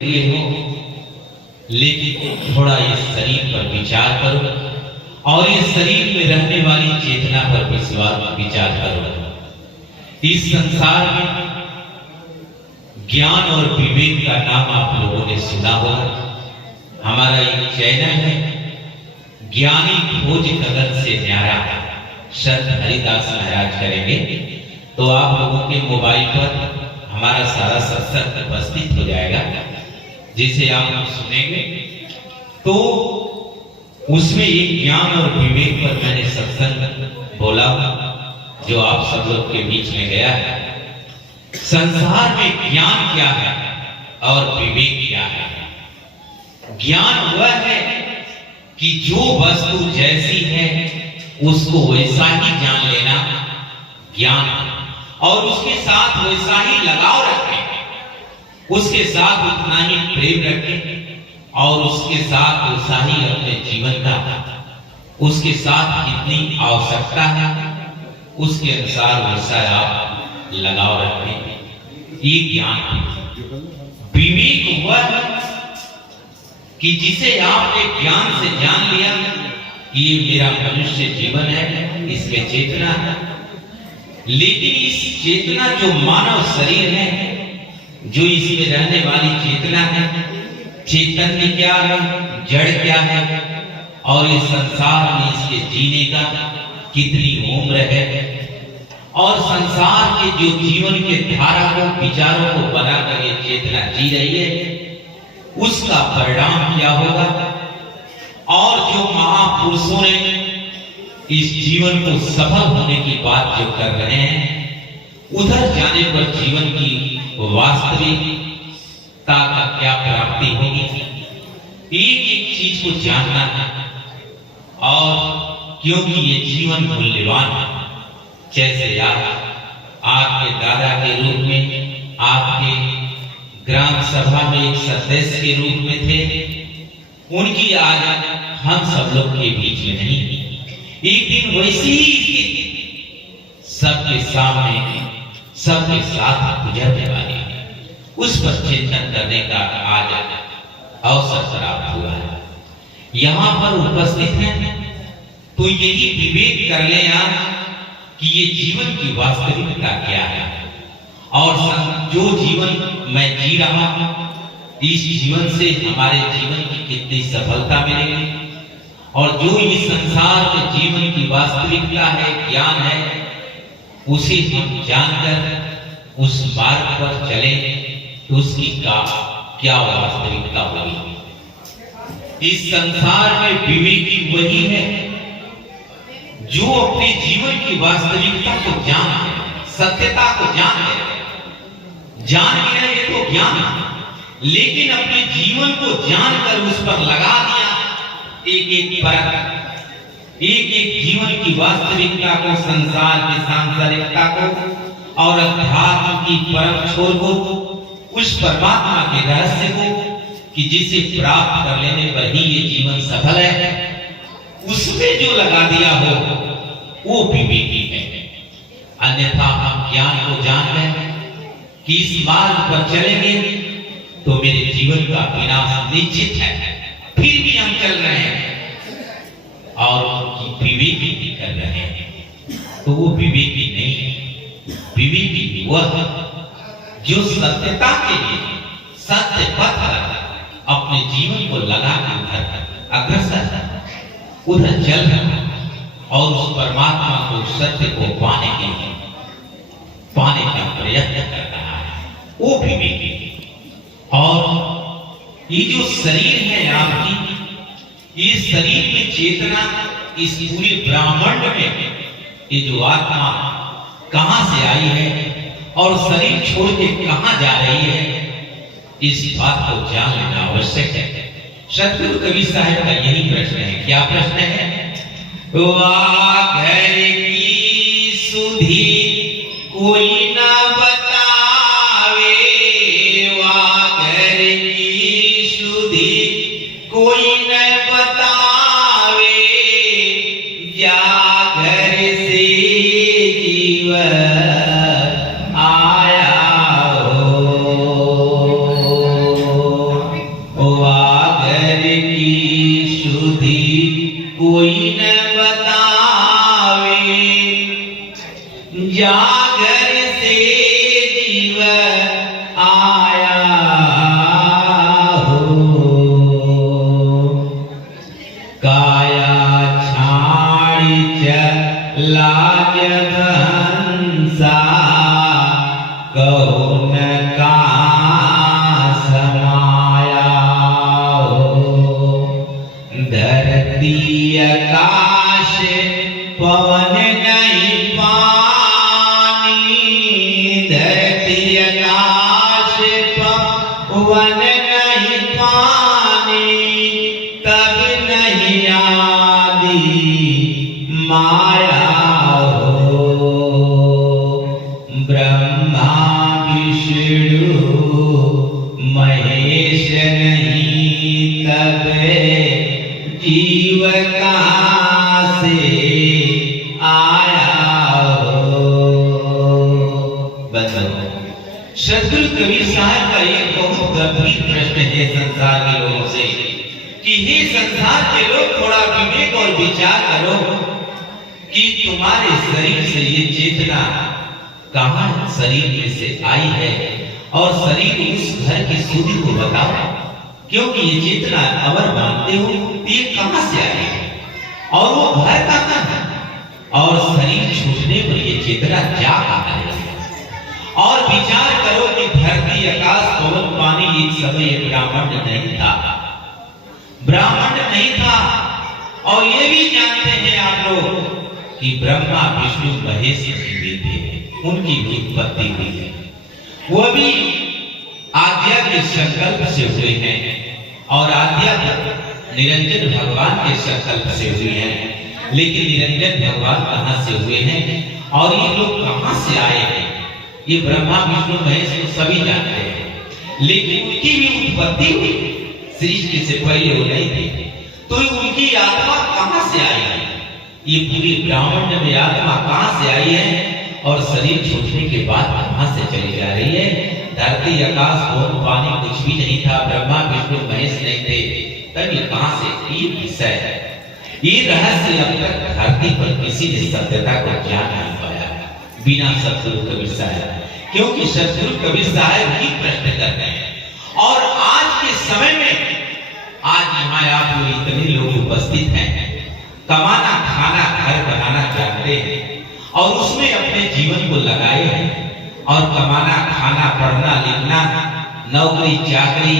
लिए हो, लेकिन थोड़ा इस शरीर पर विचार करो और इस शरीर में रहने वाली चेतना पर विचार करो। इस संसार में ज्ञान और विवेक का नाम आप लोगों ने सुना होगा। हमारा एक चैनल है ज्ञानी खोज गगन से न्यारा, संत हरिदास महाराज करेंगे, तो आप लोगों के मोबाइल पर हमारा सारा सत्संग उपस्थित हो जाएगा, जिसे आप लोग सुनेंगे। तो उसमें एक ज्ञान और विवेक पर मैंने सत्संग बोला जो आप सब लोग के बीच में गया है। संसार में ज्ञान क्या है और विवेक क्या है? ज्ञान वह है कि जो वस्तु जैसी है उसको वैसा ही जान लेना ज्ञान है, और उसके साथ वैसा ही लगाव रखें, उसके साथ उतना ही प्रेम रखें और उसके साथ वैसा ही अपने जीवन का उसके साथ कितनी आवश्यकता है उसके अनुसार वैसा आप लगाव रखें। ये ज्ञान है। विवेक वह है कि जिसे आपने ज्ञान से जान लिया कि ये मेरा मनुष्य जीवन है, इसमें चेतना है, लेकिन इस चेतना जो मानव शरीर है, जो इसमें रहने वाली चेतना है, चैतन्य क्या है, जड़ क्या है, और इस संसार में इसके जीने का कितनी उम्र है, और संसार के जो जीवन के धारा को विचारों को बनाकर ये चेतना जी रही है, उसका परिणाम क्या होगा, और जो महापुरुषों ने इस जीवन को सफल होने की बात जो कर रहे हैं, उधर जाने पर जीवन की वास्तविकता का क्या प्राप्ति होगी, एक एक चीज को जानना है। और क्योंकि ये जीवन मूल्यवान है, जैसे आपके दादा के रूप में, आपके ग्राम सभा में एक सदस्य के रूप में थे, उनकी आज हम सब लोग के बीच में नहीं, एक दिन वैसी ही सबके सामने सबके साथ गुजरने वाली है, उस पर चिंतन करने का आज अवसर प्राप्त हुआ है। यहां पर उपस्थित हैं तो यही विवेक कर ले कि ये जीवन की वास्तविकता क्या है, और जो जीवन मैं जी रहा हूं, इस जीवन से हमारे जीवन की कितनी सफलता मिलेगी, और जो इस संसार में जीवन की वास्तविकता है, ज्ञान है, उसे हम जानकर उस मार्ग पर चले तो उसकी क्या वास्तविकता होगी। इस संसार में विवेकी वही है जो अपने जीवन की वास्तविकता को जान, सत्यता को जान गया, ये तो ज्ञान है, लेकिन अपने जीवन को जानकर उस पर लगा दिया एक एक परख, एक एक जीवन की वास्तविकता को, संसार की सांसारिकता को और अध्यात्म की परम छोर को, उस परमात्मा के रहस्य को कि जिसे प्राप्त कर लेने पर ही ये जीवन सफल है, उसमें जो लगा दिया हो वो विवेकी है। अन्यथा हम ज्ञान को जान लें कि इस मार्ग पर चलेंगे तो मेरे जीवन का विनाश निश्चित है, फिर भी हम चल रहे हैं और विवेकी भी कर रहे हैं, तो वो विवेकी नहीं है। विवेकी वह जो सत्यता के लिए सत्य पथ अपने जीवन को लगा के उधर अग्रसर उधर चल रहा है और उस परमात्मा को, सत्य को पाने का प्रयत्न कर रहा है, वो विवेकी। और ये जो शरीर है आपकी, ये शरीर में चेतना, इस पूरे ब्रह्मांड में ये जो आत्मा कहां से आई है और शरीर छोड़ के कहां जा रही है, इस बात को जान लेना आवश्यक है। सतगुरु कवि साहब का यही प्रश्न है। क्या प्रश्न है? घर की सुधी कोई ना बतावे, घर की सुधी कोई न बतावे, जा घर से जीवन आया हो। नहीं पानी तब नहीं आदि माया हो। ब्रह्मा विष्णु महेश नहीं तब जीव कहाँ से आया हो। सदगुरु कबीर साहब का एक बहुत गंभीर प्रश्न है संसार के लोगों से कि हे संसार के लोग, थोड़ा विवेक और विचार करो कि तुम्हारे शरीर से ये चेतना कहां शरीर में से आई है और शरीर उस घर की सुधि को बताओ, क्योंकि ये चेतना अवर मानते हो ये कहां से आई है और वो घर कहां है और शरीर छूटने पर ये चेतना जा कहां है। और विचार करो कि धरती आकाश पवन पानी एक समय ब्राह्मण नहीं था, ब्राह्मण नहीं था। और ये भी जानते हैं आप लोग कि ब्रह्मा विष्णु महेश भी थे, उनकी भी उत्पत्ति हुई है, वो भी आज्ञा के संकल्प से हुए हैं और आज्ञा निरंजन भगवान के संकल्प से हुए हैं। लेकिन निरंजन भगवान कहां से हुए हैं और ये लोग कहां से आए हैं, ये ब्रह्मा विष्णु महेश को सभी जानते हैं। लेकिन उनकी भी उत्पत्ति हुई, सृष्टि से पहले वो नहीं थे, तो उनकी आत्मा कहां से आई है, ये पूरी ब्रह्मांड में आत्मा कहां से आई है और शरीर छूटने के बाद कहां से चली जा रही है। धरती आकाश पवन पानी कुछ भी नहीं था, ब्रह्मा विष्णु महेश नहीं थे, तब ये कहां से, ये विषय है, ये रहस्य अब तक धरती पर किसी ने सत्यता को जान नहीं पाया बिना सदगुरु कबीर साहब, क्योंकि सदगुरु कबीर साहब ही प्रश्न कर रहे हैं। और आज के समय में, आज यहाँ आप लोग इतने लोग उपस्थित हैं, कमाना खाना घर बनाना जानते हैं और उसमें अपने जीवन को लगाए हैं और कमाना खाना पढ़ना लिखना नौकरी चाकरी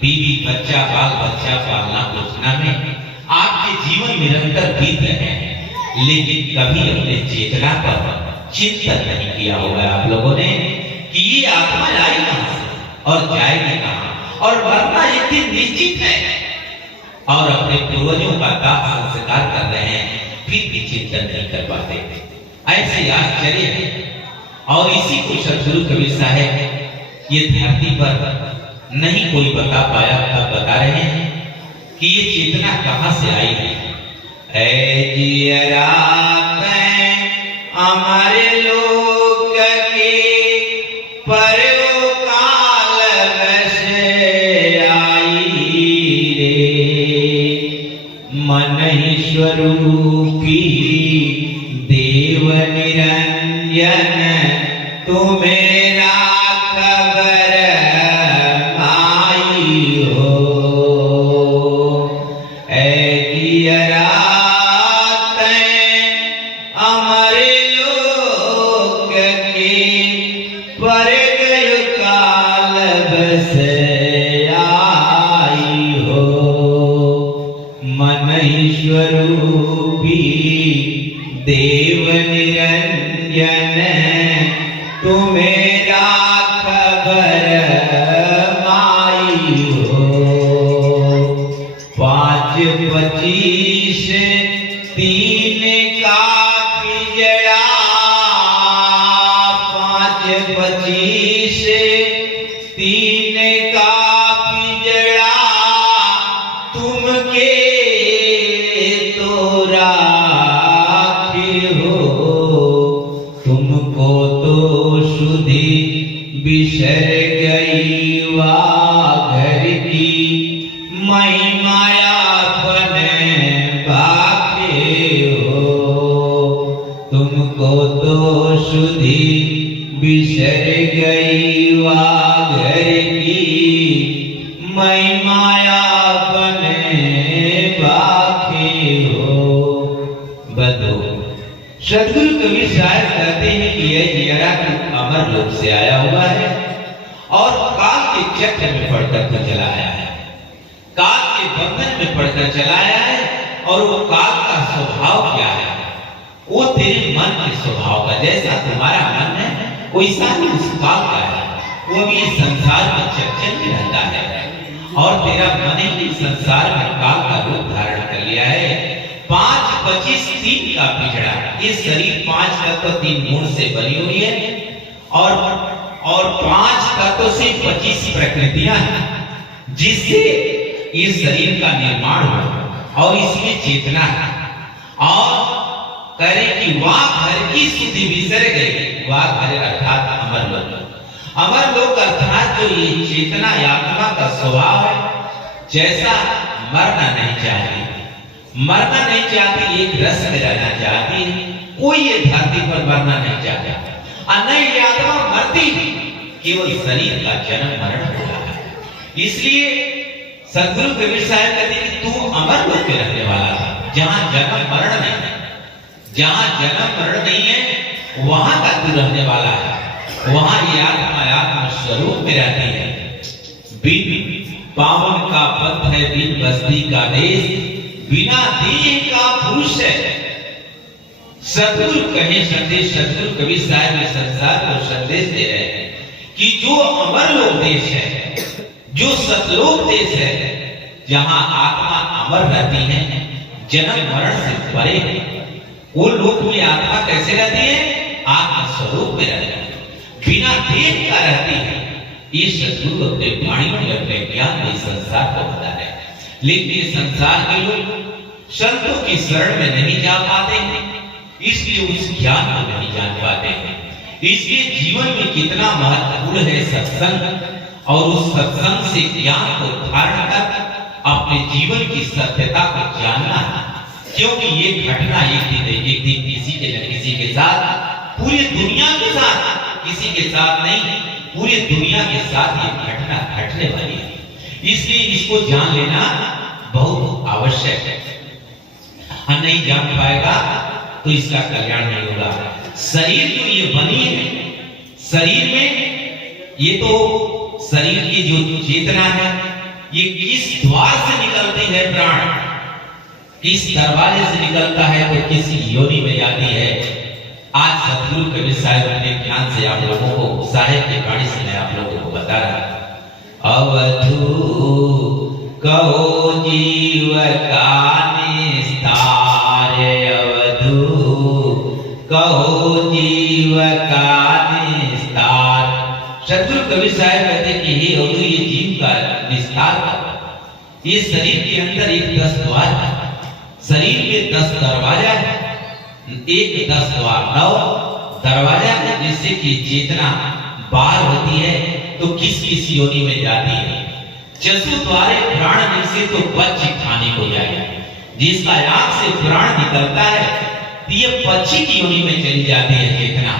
बीवी बच्चा बाल बच्चा पालना पोसना में आपके जीवन निरंतर बीत रहे हैं। लेकिन कभी अपने चेतना पर चिंतन नहीं किया होगा आप लोगों ने कि ये आत्मा आई कहां से और जाएगी कहां और मरना एक दिन निश्चित है। और अपने पूर्वजों का दाह संस्कार कर रहे हैं, फिर भी चिंतन नहीं कर पाते, ऐसे आश्चर्य है। और इसी को सदगुरु कबीर साहब ये धरती पर नहीं कोई बता पाया, तब बता रहे हैं कि ये चेतना कहां से आई है। ऐ जियरा हमारे लोग के परकाल वैसे आई रे, मन स्वरूपी देव निरंजन तुम्हेरा खबर आई हो। स्वरूपी देव निरंजन तुम्हेरा खबर माई हो। 5-25 तीन का पिजड़ा, 5-25 तीन का पिजड़ा तुमके बिसर गई वा घर की महिमाया बने बाके हो। तुमको तो सुधी बिसर गई वा घर की महिमाया बने बाके हो। बदो सदगुरु कबीर साहब कहते हैं कि यह जियरा अमर लोक से आया हुआ है और काल के चक्र में पड़कर तो चला आया है, काल के बंधन में पड़कर चला आया है। और वो काल का स्वभाव क्या है, वो तेरे मन के स्वभाव का, जैसा तुम्हारा मन है वैसा ही उस काल का है। वो भी संसार में चंचल में रहता है और तेरा मन ही संसार में काल का रूप धारण कर लिया है। 5 25 3 का पिछड़ा, ये शरीर 5 तत्व 3 गुण से बनी हुई है और 5 तत्व से 25 प्रकृतियां हैं, जिससे ये शरीर का निर्माण हुआ और इसमें चेतना है। और कह रहे कि वह घर की सुधि बिसर गई, वह घर अर्थात अमर लोक। अमर लोक अर्थात जो ये चेतना आत्मा का स्वभाव है, जैसा मरना नहीं चाहती, मरना नहीं चाहती, एक रस में रहना चाहती है, कोई ये धरती पर मरना नहीं चाहता। और नहीं ये आत्मा मरती भी, केवल शरीर का जन्म मरण होता है। इसलिए सदगुरु कबीर साहब कहते हैं कि तू अमर लोक के रहने वाला था, जहां जन्म मरण नहीं है, जहां जन्म मरण नहीं है वहां का तू रहने वाला है। वहां ये आत्मा स्वरूप में रहती है। बिन पावन का पथ है, बिन बस्ती का देश, बिना देह का पुरुष है। सदगुरु कहे संदेश, सदगुरु कबीर साहब ने संसार को संदेश दे रहे हैं कि जो अमर लोक देश है, जो सतलोक देश है, जहां आत्मा अमर रहती है, जन्म मरण से परे है, वो लोक में आत्मा कैसे रहती है? आत्मा स्वरूप में रहती है, बिना देह का रहती है। ये सदगुरु अपने वाणी में अपने ज्ञान में संसार को बता रहे हैं। लेकिन ये संसार के लोग संतों की शरण में नहीं जा पाते हैं, इसलिए उस ज्ञान को नहीं जान पाते हैं। इसलिए जीवन में कितना महत्वपूर्ण है सत्संग, और उस सत्संग से ज्ञान को धारण कर अपने जीवन की सत्यता को जानना है। क्योंकि ये घटना एक दिन किसी के न किसी के साथ, पूरी दुनिया के साथ, किसी के साथ नहीं, पूरी दुनिया के साथ ये घटना घटने वाली है। इसलिए इसको जान लेना बहुत आवश्यक है। हम नहीं जान पाएगा तो इसका कल्याण नहीं होगा। शरीर जो ये बनी है, शरीर में ये तो शरीर की जो चेतना है, ये किस द्वार से निकलती है? प्राण किस दरवाजे से निकलता है तो किसी योनि में जाती है। आज सदगुरु कबीर साहब अपने ज्ञान से आप लोगों को, साहेब की वाणी से मैं आप लोगों को बता रहा। अवधू कहो जीव का निस्तार, अवधू कहो जीव का निस्तार। सदगुरु कबीर साहब कहते हैं कि हे अवधू, ये जीव का निस्तार कर। ये शरीर के अंदर एक 10 द्वार है, शरीर में 10 दरवाजा है, एक 10 द्वार 9 दरवाजा है, जिससे कि चेतना बाहर होती है तो किस किस योनि में जाती है। चसु द्वारे प्राण निकसे तो पक्षी खाने को जाए, जिसका आंख से प्राण निकलता है तो ये पक्षी की योनि में चली जाती है चेतना।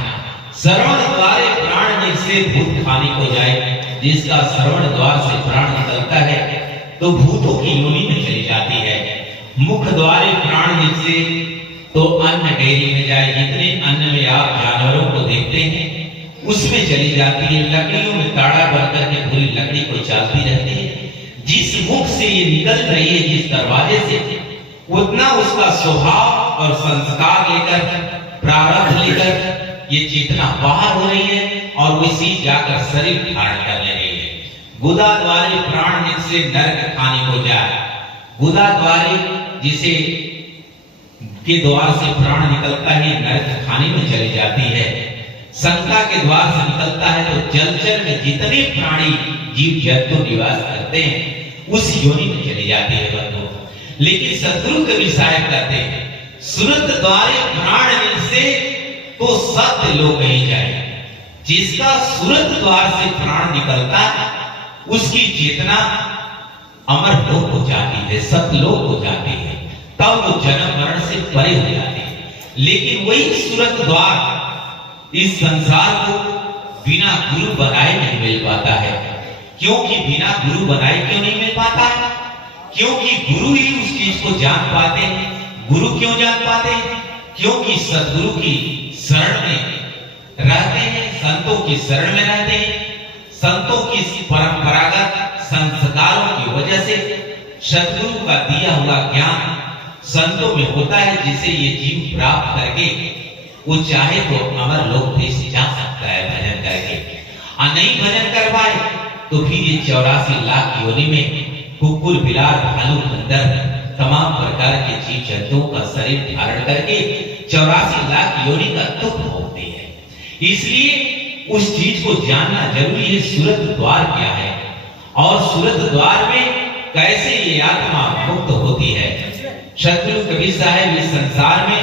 श्रवण द्वारे प्राण निकसे भूत खाने को जाए, जिसका श्रवण द्वार से प्राण निकलता है तो भूतों की योनि में चली जाती है। मुख द्वारे प्राण निकसे तो अन्न डेयरी में जाए, जितने अन्न में आप जानवरों को देखते हैं उसमें चली जाती है। लकड़ियों में ताड़ा बनकर के पूरी लकड़ी को चालती रहती है। जिस मुख से ये निकल रही है, जिस दरवाजे से, उतना उसका स्वभाव और संस्कार लेकर, प्रारब्ध लेकर ये चेतना बाहर हो रही है और उसी जाकर शरीर धारण कर ले रही है। गुदा द्वारे प्राण निकसे नरक खाने को जाए, गुदा द्वारे जिसे के द्वार से प्राण निकलता है नरक खाने में चली जाती है। शंका के द्वार से निकलता है तो जलचर में जितने प्राणी जीव जंतु निवास करते हैं उस योनि में चली जाती है बंधु। लेकिन सदगुरु कबीर साहब कहते हैं सुरत द्वारे प्राण निकसे तो सत्य लोक कही जाए। जिसका सुरत द्वार से प्राण निकलता है उसकी चेतना अमर लोक हो जाती है, सतलोक हो जाती है, तब वो जन्म मरण से परे हो जाती है। लेकिन वही सुरत द्वार इस संसार को बिना गुरु बनाए नहीं मिल पाता है। क्योंकि बिना गुरु बनाए क्यों नहीं मिल पाता है? क्योंकि गुरु ही उस चीज को जान पाते हैं। गुरु क्यों जान पाते हैं? क्योंकि सदगुरु की शरण में रहते हैं, संतों की शरण में रहते हैं। संतों की परंपरागत संस्कारों की वजह से सदगुरु का दिया हुआ ज्ञान संतों में होता है, जिसे ये जीव प्राप्त करके वो चाहे तो अमर लोक देश जा सकता है भजन करके। और नहीं भजन कर पाए तो फिर ये 84 लाख योनि में कुकुर, बिलार, भालू, बंदर, तमाम प्रकार के जीव जंतुओं का शरीर धारण करके 84 लाख योनि का दुख भोगती है। इसलिए उस चीज को जानना जरूरी है, सूरत द्वार क्या है और सूरत द्वार में कैसे ये आत्मा मुक्त होती है। सदगुरु कबीर साहब इस संसार में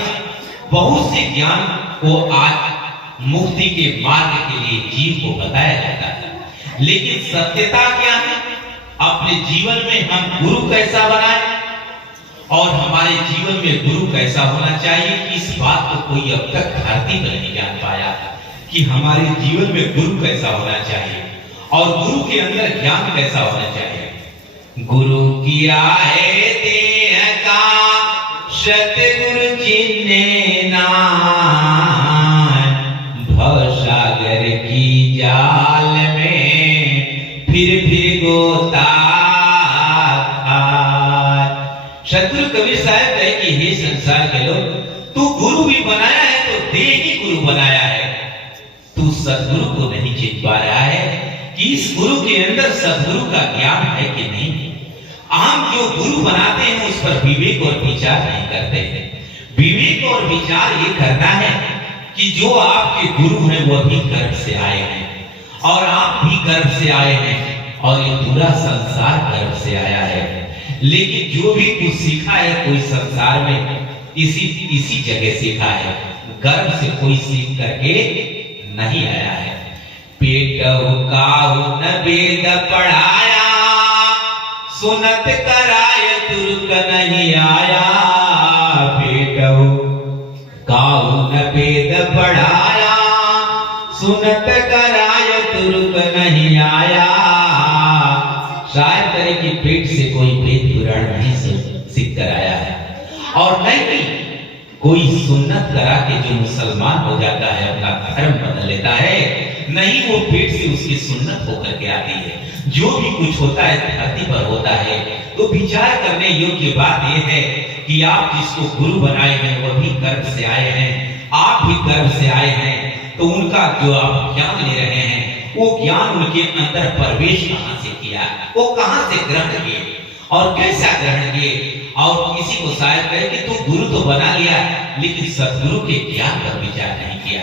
बहुत से ज्ञान को आज मुक्ति के मार्ग के लिए जीव को बताया जाता है, लेकिन सत्यता क्या है? अपने जीवन में हम गुरु कैसा बनाए और हमारे जीवन में गुरु कैसा होना चाहिए, इस बात को कोई अब तक धरती पर नहीं जान पाया कि हमारे जीवन में गुरु कैसा होना चाहिए और गुरु के अंदर ज्ञान कैसा होना चाहिए। गुरु की राह देह का सतगुरु चिन्हे नाय, भवसागर की जाल में फिर गोता खाए। सतगुरु कबीर साहब कहे कि हे संसार के लोग, तू गुरु भी बनाया है तो देह ही गुरु बनाया है, तू सदगुरु को नहीं चिन्ह पा रहा है कि इस गुरु के अंदर सदगुरु का ज्ञान है कि नहीं। हम जो गुरु बनाते हैं उस पर विवेक और विचार नहीं करते हैं। विवेक और विचार ये करना है कि जो आपके गुरु हैं वो भी गर्भ से आए हैं और आप भी गर्भ से आए हैं और ये पूरा संसार गर्भ से आया है, लेकिन जो भी कुछ सीखा है कोई संसार में इसी जगह सीखा है, गर्भ से कोई सीख करके नहीं आया है। पेटहु काहु न वेद पढ़ाया, सुनत कराय तुर्क नहीं आया। पेटहु काहु न वेद पढ़ाया, सुनत कराय तुर्क नहीं आया। शायद करे कि पेट से कोई वेद पुराण नहीं सीख कर आया है और नहीं कोई सुन्नत करा के जो मुसलमान हो जाता है, अपना धर्म बदल लेता है, नहीं वो पेट से उसकी सुन्नत होकर के आती है। जो भी कुछ होता है धरती पर होता है। तो विचार करने योग्य बात यह है कि आप जिसको गुरु बनाए हैं वह भी गर्भ से आए हैं, आप भी गर्भ से आए हैं, तो उनका जो आप ज्ञान ले रहे हैं वो ज्ञान उनके अंदर प्रवेश कहां से किया, वो कहां से ग्रहण किए और कैसा ग्रहण किए। और किसी को शायद कहे कि तू गुरु तो बना लिया लेकिन सदगुरु के ज्ञान पर विचार नहीं किया।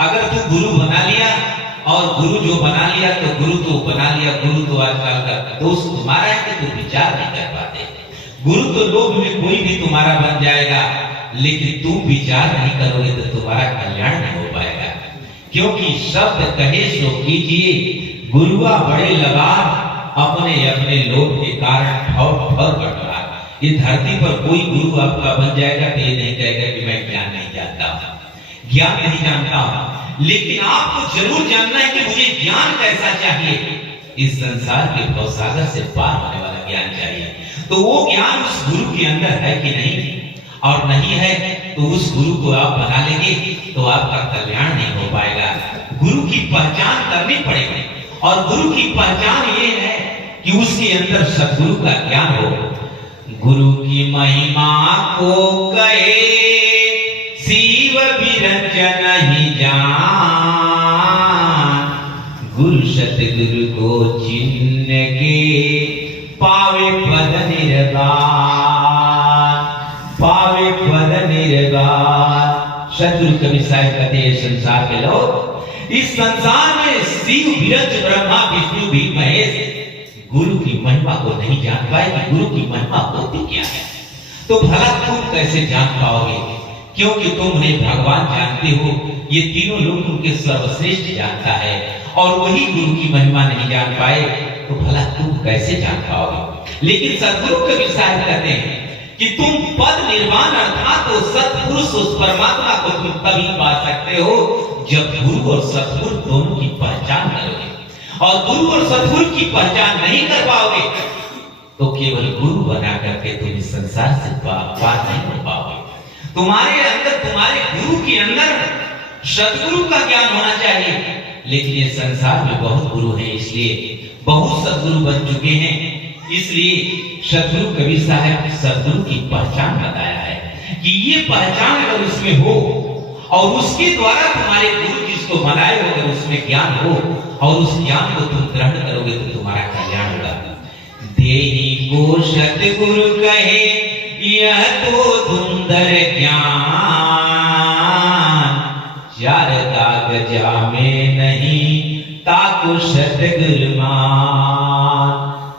अगर तू गुरु बना लिया और गुरु जो बना लिया तो गुरु तो बना लिया, गुरु तो आजकल का दोस्त तुम्हारा है कि तुम विचार नहीं कर पाते। गुरु तो लोग में कोई भी तुम्हारा बन जाएगा, लेकिन तुम विचार नहीं करोगे तो तुम्हारा कल्याण नहीं हो पाएगा। क्योंकि शब्द कहे सो कीजिए, गुरुआ बड़े लगान, अपने अपने लोभ के कारण ठौर बटोरा। ये धरती पर कोई गुरु आपका बन जाएगा तो ये नहीं कहेगा कि मैं ज्ञान नहीं जानता, ज्ञान नहीं जानता हूं, लेकिन आपको जरूर जानना है कि मुझे ज्ञान कैसा चाहिए। इस संसार के भवसागर से पार होने वाला ज्ञान चाहिए। तो वो ज्ञान उस गुरु के अंदर है कि नहीं, और नहीं है तो उस गुरु को आप बना लेंगे तो आपका कल्याण नहीं हो पाएगा। गुरु की पहचान करनी पड़ेगी और गुरु की पहचान ये है कि उसके अंदर सद्गुरु का ज्ञान हो। गुरु की महिमा को कहे शिव विरंजन ही जान, गुरु सतगुरु को चिन्ह के पावे पद निर्वाण, पावे पद निर्वाण। सतगुरु कबीर साहब कहते हैं संसार के लोग, इस संसार में शिव विरंज ब्रह्मा विष्णु भी महेश गुरु की महिमा को नहीं जान पाए कि गुरु की महिमा होती क्या है। तो भला तुम कैसे जान पाओगे, क्योंकि तुम उन्हें भगवान जानते हो, ये तीनों लोग उनके सर्वश्रेष्ठ जानता है और वही गुरु की महिमा नहीं जान पाए तो भला तुम कैसे जान पाओगे। लेकिन सद्गुरु कबीर साहब कहते हैं कि तुम पद निर्वाण अर्थात तो सत्पुरुष उस परमात्मा को तुम तभी पा सकते हो जब गुरु और सत्पुरुष दोनों की पहचान करोगे। और गुरु और सद्गुरु की पहचान नहीं कर पाओगे तो केवल गुरु बना करके तुम इस संसार से पार नहीं हो पाओगे। तुम्हारे अंदर, तुम्हारे गुरु के अंदर सद्गुरु का ज्ञान होना चाहिए। लेकिन ये संसार में बहुत गुरु हैं, इसलिए बहुत सद्गुरु बन चुके हैं, इसलिए सद्गुरु कबीर साहब सद्गुरु की पहचान बताया है कि ये पहचान अगर उसमें हो और उसके द्वारा तुम्हारे गुरु जिसको बनाए हो अगर उसमें ज्ञान हो और उस ज्ञान को तुम ग्रहण करोगे तो तुम्हारा कल्याण होगा। देहि को सतगुरु कहे यह तो सुंदर ज्ञान, चार दाग जामे नहीं ताको सतगुरु मान,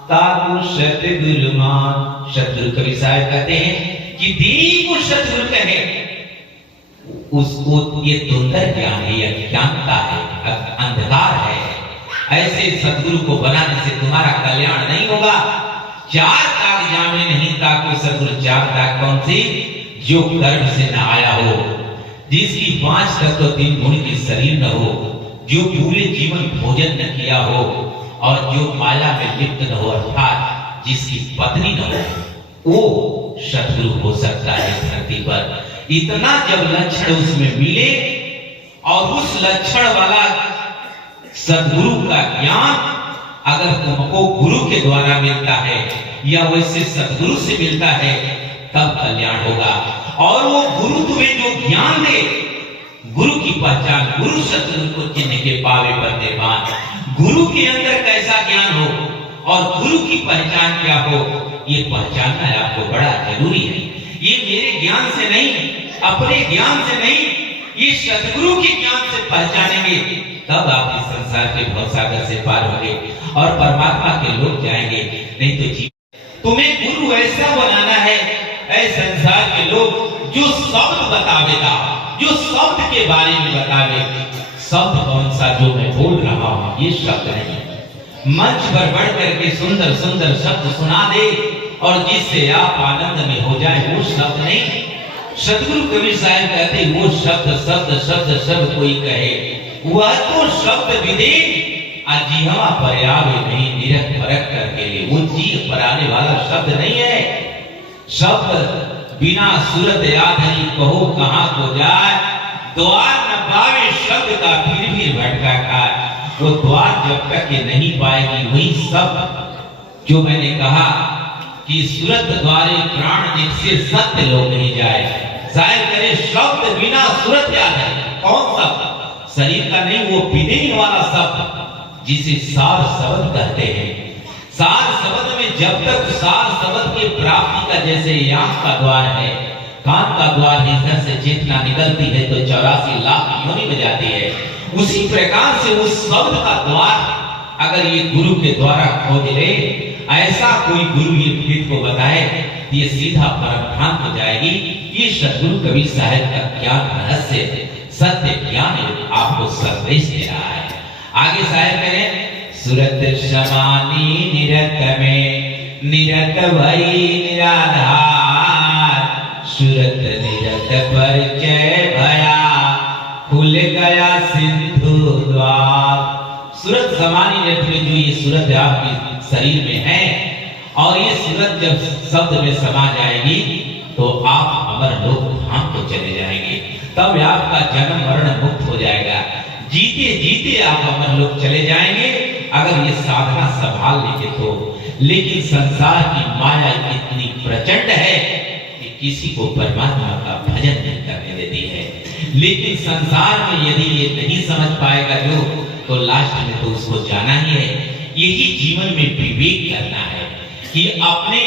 ताको सतगुरु मान। सतगुरु कवि साहब कहते हैं कि दीनी को सतगुरु कहे उसको ये सुंदर ज्ञान है, यह ज्ञानता है, अंधकार है। ऐसे सतगुरु को बनाने से तुम्हारा कल्याण नहीं होगा। चार दाग जामे नहीं ताको सतगुरु, चार दाग कौन सी? जो गर्भ से न आया हो, जिसकी 5 तत्व 3 गुण के शरीर न हो, जो पूरे जीवन भोजन न किया हो और जो माया में लिप्त न हो, अर्थात जिसकी पत्नी न हो, वो सतगुरु हो सकता है धरती पर। इतना जब लक्षण उसमें मिले और उस लक्षण वाला सद्गुरु का ज्ञान अगर तुमको गुरु के द्वारा मिलता है या वैसे सद्गुरु से मिलता है तब कल्याण होगा। और वो गुरु तुम्हें जो ज्ञान दे, गुरु की पहचान, गुरु सद्गुरु को चिन्ह के पावे बंदे मान। गुरु के अंदर कैसा ज्ञान हो और गुरु की पहचान क्या हो, ये पहचानना आपको बड़ा जरूरी है। ये मेरे ज्ञान से नहीं, अपने ज्ञान से नहीं, ये सद्गुरु के ज्ञान से पहचानेंगे तब आप इस संसार के भवसागर से पार होंगे और परमात्मा के लोग जाएंगे। नहीं तो जी तुम्हें गुरु ऐसा बनाना है, ऐसे संसार के लोग जो शब्द बतावेगा, जो शब्द के बारे में बतावे। शब्द कौन सा? जो मैं बोल रहा हूं ये शब्द नहीं, मंच पर बढ़ करके सुंदर सुंदर शब्द सुना दे और जिससे आप आनंद में हो जाए वो शब्द नहीं। सतगुरु कबीर साहब कहते वो शब्द शब्द शब्द शब्द कोई कहे वह तो शब्द विदे अजीवा पर आवे नहीं, निरख फरक करके ले, वो जीव पर आने वाला शब्द नहीं है। शब्द बिना सूरत याद नहीं कहो कहां को जाए, द्वार न पावे शब्द का फिर भी भटका खाए। वो द्वार जब तक ये नहीं पाएगी वही शब्द जो मैंने कहा कि सूरत द्वारे प्राण से सत्य लोग नहीं जाए। शायर करे शब्द बिना सूरत याद है, कौन शब्द? शरीर का नहीं, वो विदेन वाला शब्द जिसे सार शब्द कहते हैं। सार शब्द में जब तक सार शब्द की प्राप्ति का जैसे आंख का द्वार है, कान का द्वार, हृदय से चेतना निकलती है तो 84 लाख योनि में जाती है, उसी प्रकार से उस शब्द का द्वार अगर ये गुरु के द्वारा खोज ले, ऐसा कोई गुरु ये भेद को बताए, ये सीधा परमधाम हो जाएगी। ये सद्गुरु कबीर साहब का ज्ञान रहस्य, सत्य ज्ञान आपको संदेश दे रहा है। आगे साहब कहें सूरत समानी निरत में निरत भई निराधार, सूरत निरत परिचय भया खुल गया सिंधु द्वार। सूरत समानी निरत में जो ये सूरत आपके शरीर में है और ये सूरत जब शब्द में समा जाएगी तो आप अमर लोक धाम को चले जाएंगे, तब आपका जन्म मरण मुक्त हो जाएगा। जीते जीते आप अमर लोक चले जाएंगे अगर ये साधना संभाल लेंगे तो। लेकिन संसार की माया इतनी प्रचंड है कि किसी को परमात्मा का भजन नहीं करने देती है। लेकिन संसार में यदि ये नहीं समझ पाएगा जो, तो लास्ट में तो उसको जाना ही है। यही जीवन में विवेक करना है कि अपने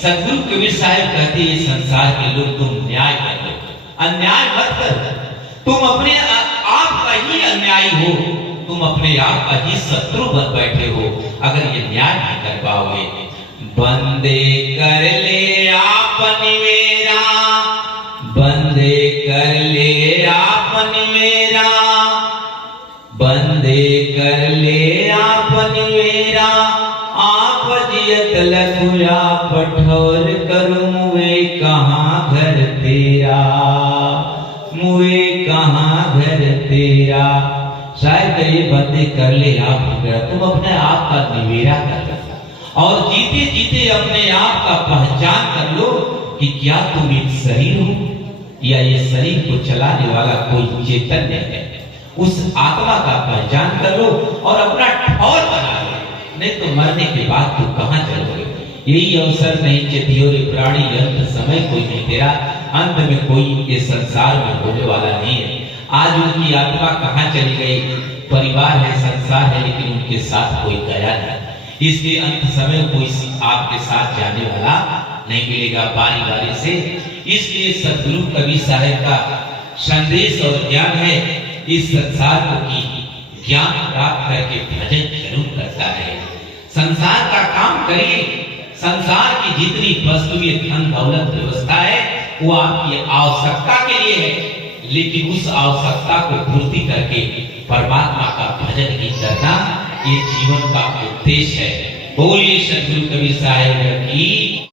सद्गुरु कबीर साहब कहते हैं संसार के लोग तुम न्याय करो, अन्याय मत करो। तुम अपने आप का ही अन्यायी हो, तुम अपने आप का ही शत्रु बन बैठे हो अगर ये न्याय नहीं कर पाओगे। बंदे कर ले आपन मेरा, बंदे कर ले आपन मेरा, बंदे कर ले आपन मेरा, आप जियत लखुया पठौर करूं मुए कहां घर तेरा, मुए कहां घर तेरा। शायद ये बंदे कर ले आप मेरा, तुम अपने आप का निवेरा कर लो और जीते जीते अपने आप का पहचान कर लो कि क्या तुम एक शरीर हो या ये शरीर को चलाने वाला कोई चैतन्य है। उस आत्मा का पहचान कर लो और अपना ठौर बना लो, नहीं तो मरने के बाद तू कहां चलोगे। यही अवसर नहीं चेतियो रे प्राणी, अंत समय कोई नहीं तेरा, अंत में कोई ये संसार में होने वाला नहीं है। आज उनकी आत्मा कहां चली गई? परिवार है, संसार है, लेकिन उनके साथ कोई गया नहीं। इसलिए अंत समय कोई आपके साथ जाने वाला नहीं मिलेगा बारी बारी से। इसलिए सदगुरु कबीर साहब का संदेश और ज्ञान है, इस संसार को की ज्ञान प्राप्त करके भजन जरूर करता है। संसार का काम करिए, संसार की जितनी वस्तुएं धन दौलत व्यवस्था है वो आपकी आवश्यकता के लिए है, लेकिन उस आवश्यकता को पूर्ति करके परमात्मा का भजन ही करना ये जीवन का उद्देश्य है। बोलिए सदगुरु कबीर साहब की।